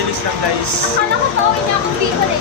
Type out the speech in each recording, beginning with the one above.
bilis lang guys. Akala ko pauwi na akong Bicol eh.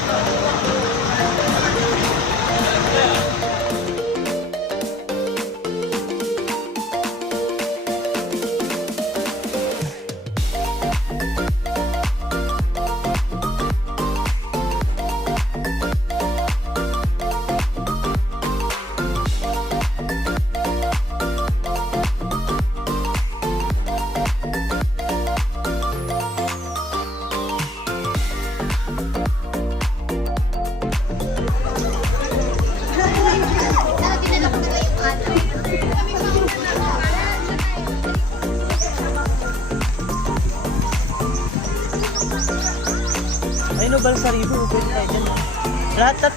Ayun o, Balsaribo, pwede tayo dyan. Lahat na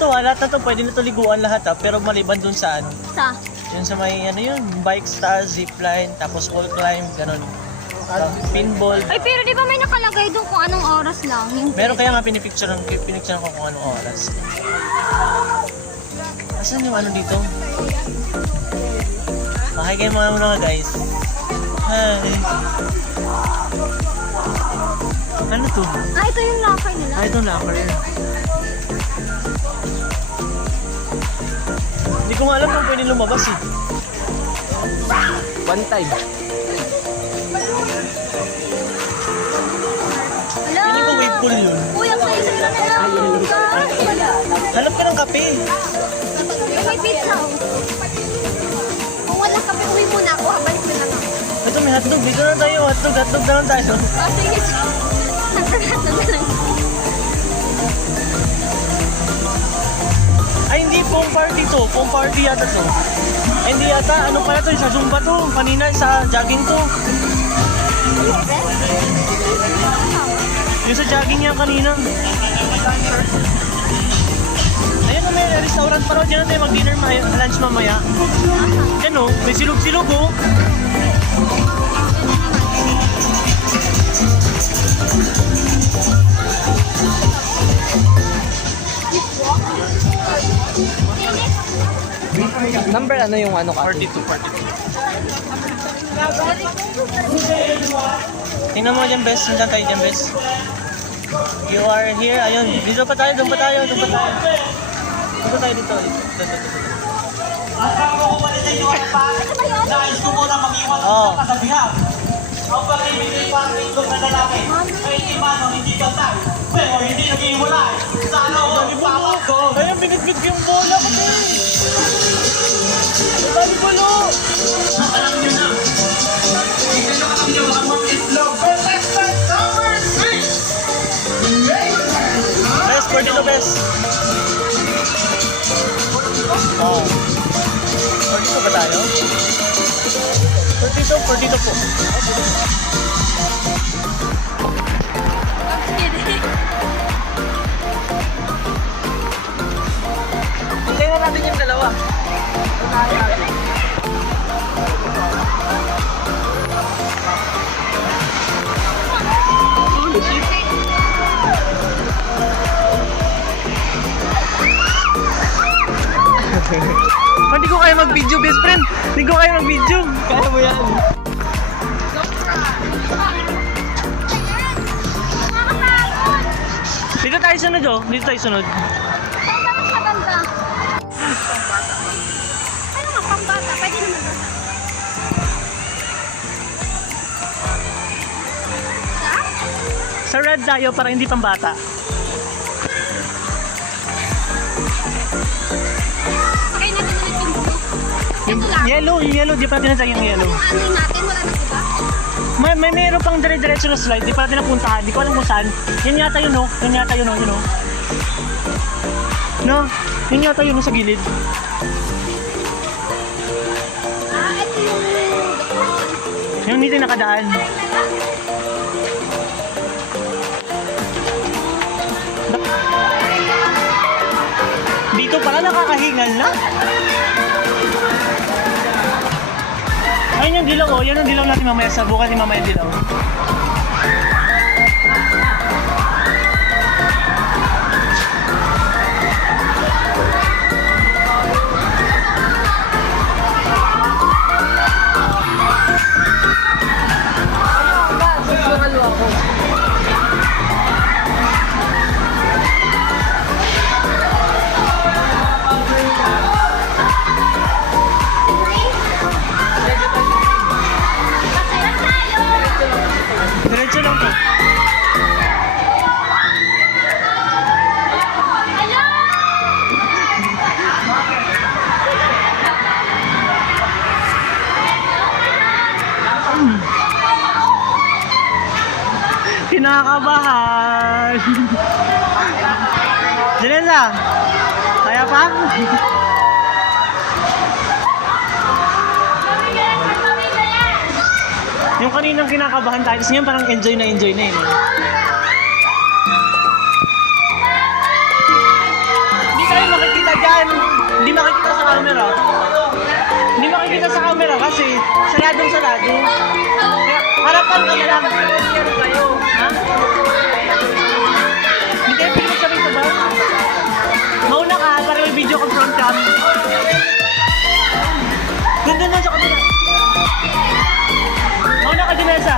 to, pwede na to liguan lahat pero maliban dun sa ano. Sa? Yun sa may ano yun, bike star, zipline, tapos wall climb, ganun. Pinball. Ay, pero di ba may nakalagay doon kung anong oras lang? Yung Meron kaya nga pinipicture ko kung anong oras. Asan yung ano dito? Okay kayo mga guys. Hi. Ano to? Ah, ito yung locker nila. Ah, itong locker. Hindi ko nga alam kung pwede lumabas eh. One time. Hello? Feeling ko wave pool yun. Uy, ang sayo-sayo na lang. Hanap ka ng kape. May pizza. Kung wala kape, uwi muna ako. Balik mo lang ako. Ito may hotdog. Dito na tayo. Hotdog na lang tayo. Oh, sige. Nagkagatog na lang. Ay, hindi. Foam party to. Foam party yata to. Ay, hindi yata. Ano pala to? Sa Zumba to. Kanina sa jogging to. Yung sa jogging niya kanina. Ayan, may restaurant pa rin. Diyan na tayo mag-dinner lunch mamaya. Yan o. May silog-silog o. Number ano yung ano ka? 42. Tingnan mo dyan, best. Nandiyan tayo dyan, best. You are here. Ayun. Dito pa tayo. Doon pa tayo. Dito tayo dito. Nais ko muna mag-iwan Oo. sa kasabihan. Ang pag-ibig ay parang itlog na lalaki. Ay hindi man o hindi bantay. Pero hindi nag-iwalay. Sana o pawag ko. Ayun, binitbit ko yung bola ko din. Dali bulo. Alam nyo na. Hindi na kami yung mga itlog. Contestant number 6. Best, 42 best. Oh. 42 ba tayo? 42 po. Hintayin na natin yung dalawa. Hindi ko kaya mag-video, best friend. Hindi ko kaya mag-video. Kaya mo yan. Dito tayo sunod oh. Dito tayo sunod. Saan ba mas maganda? Ano nga, pambata? Pwede naman ba? Sa red tayo para hindi pambata. Sakay natin ulit yung blue. Yung Ito lang. yellow, di pa natin nasagin yung yellow. Yung ano natin, wala na diba? May meron pang dire-diretso na slide, di pa natin napuntahan. Di ko alam kung saan. Yan yata yun oh. Yan yata yun oh. Yun oh. No? Yan yata yun oh, sa gilid. Ah, ito yung... Yung hindi tayo nakadaan. Dito pala nakakahingal na. Ayun yung dilaw oh. Yan ang dilaw natin mamaya sa bukas ni mamaya dilaw. Diretso lang to. Kinakabahan. Janela, kaya pa? Yung kaninang kinakabahan tayo, tapos ngayon parang enjoy na eh. No? Hindi tayo makikita dyan. Hindi makikita sa camera. Hindi makikita sa camera kasi saradong sarado. Kaya harapan ka na lang. Ha? Hindi kayo pinig sa rin ba? Mauna ka para may video kong front cam. Ganda na sa kabila. Mauna ka, Janessa.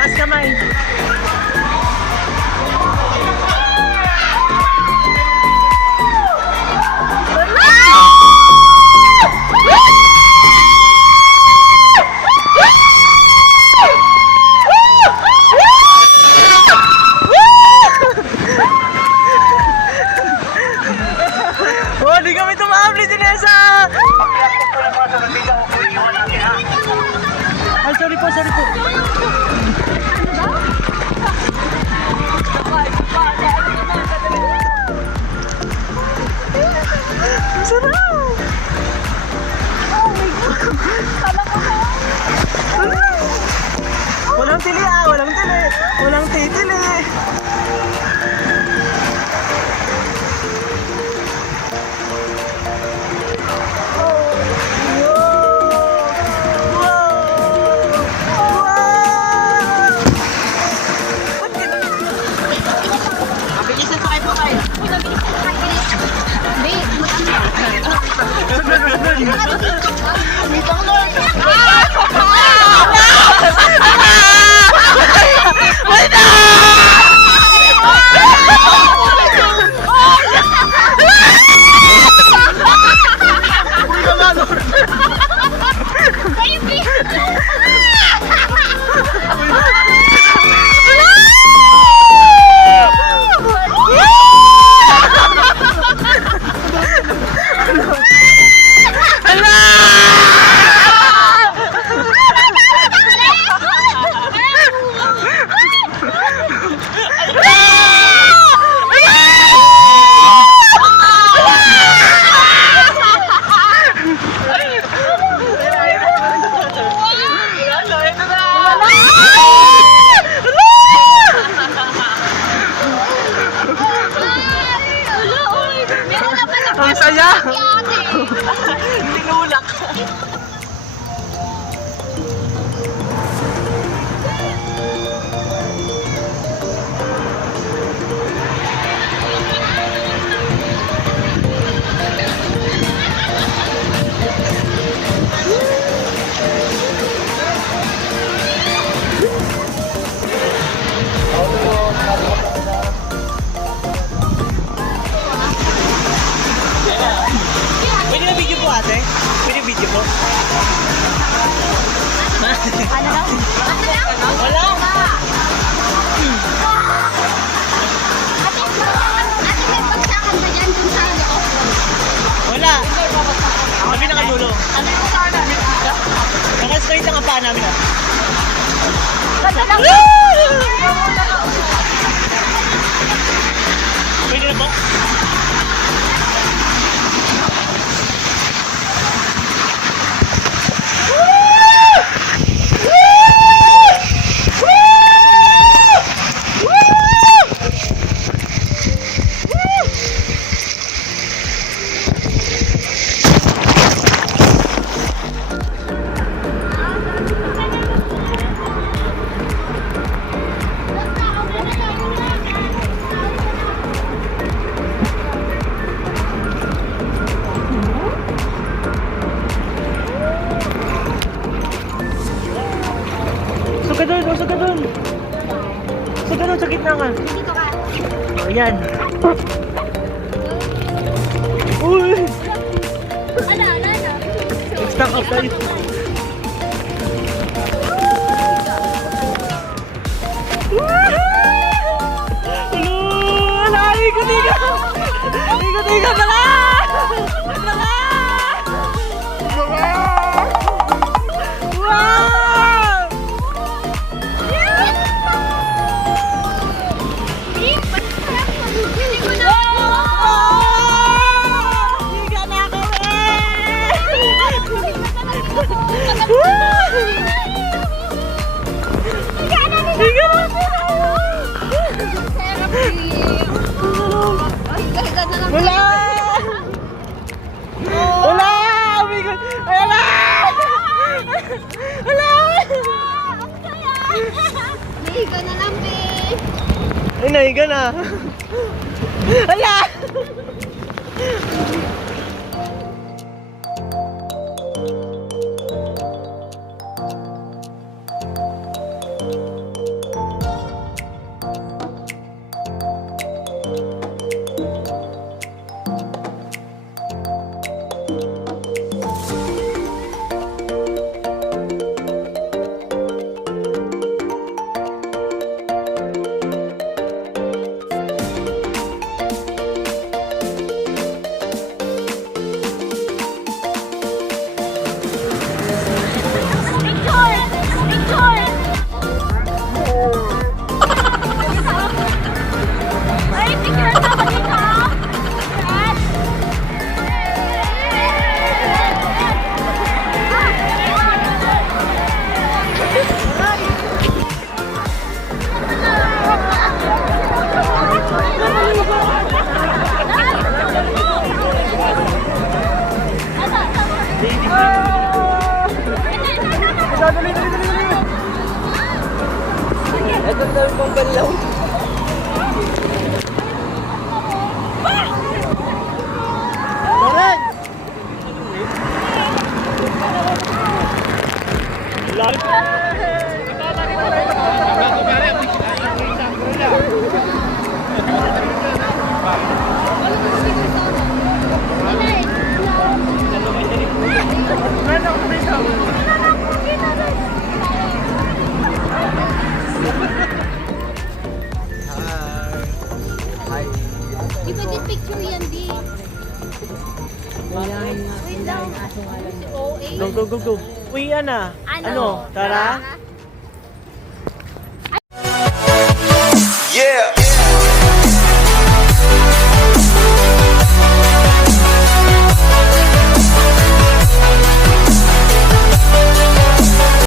Taas kamay. Oh, di kami tumabli, Janessa! Ay, sorry po. Sarap! Oh my God! Kala ko na! Walang tili. Walang titili. Ang saya! Tinulak! Pwede na video po ate? Pwede video po? Ano daw? Wala! Ate, may bagsakan ba dyan dun sa ano? Wala! Kami nakadulo. Naka-straight ang paa namin. Ganda lang. Pwede na po? yan. Uy! Ano? Stuck up tayo. Wala! Ikot-ikot! Ikot-ikot na lang! Wow! Hindi ko na. Higa na kami! Higa na! Higa na lang. Wala! Wala! Oh my God! Wala! Wala! Higa na lang, babe. Ay, nahiga na. Wala! Ay, picture na ako dito. Dali, dali, dali, dali. Ito daw yung pambalaw. Darren! Di ba din picture yan, di? Wait lang. OA. Go, go, go, go. Uy, Ana. Ano? Tara?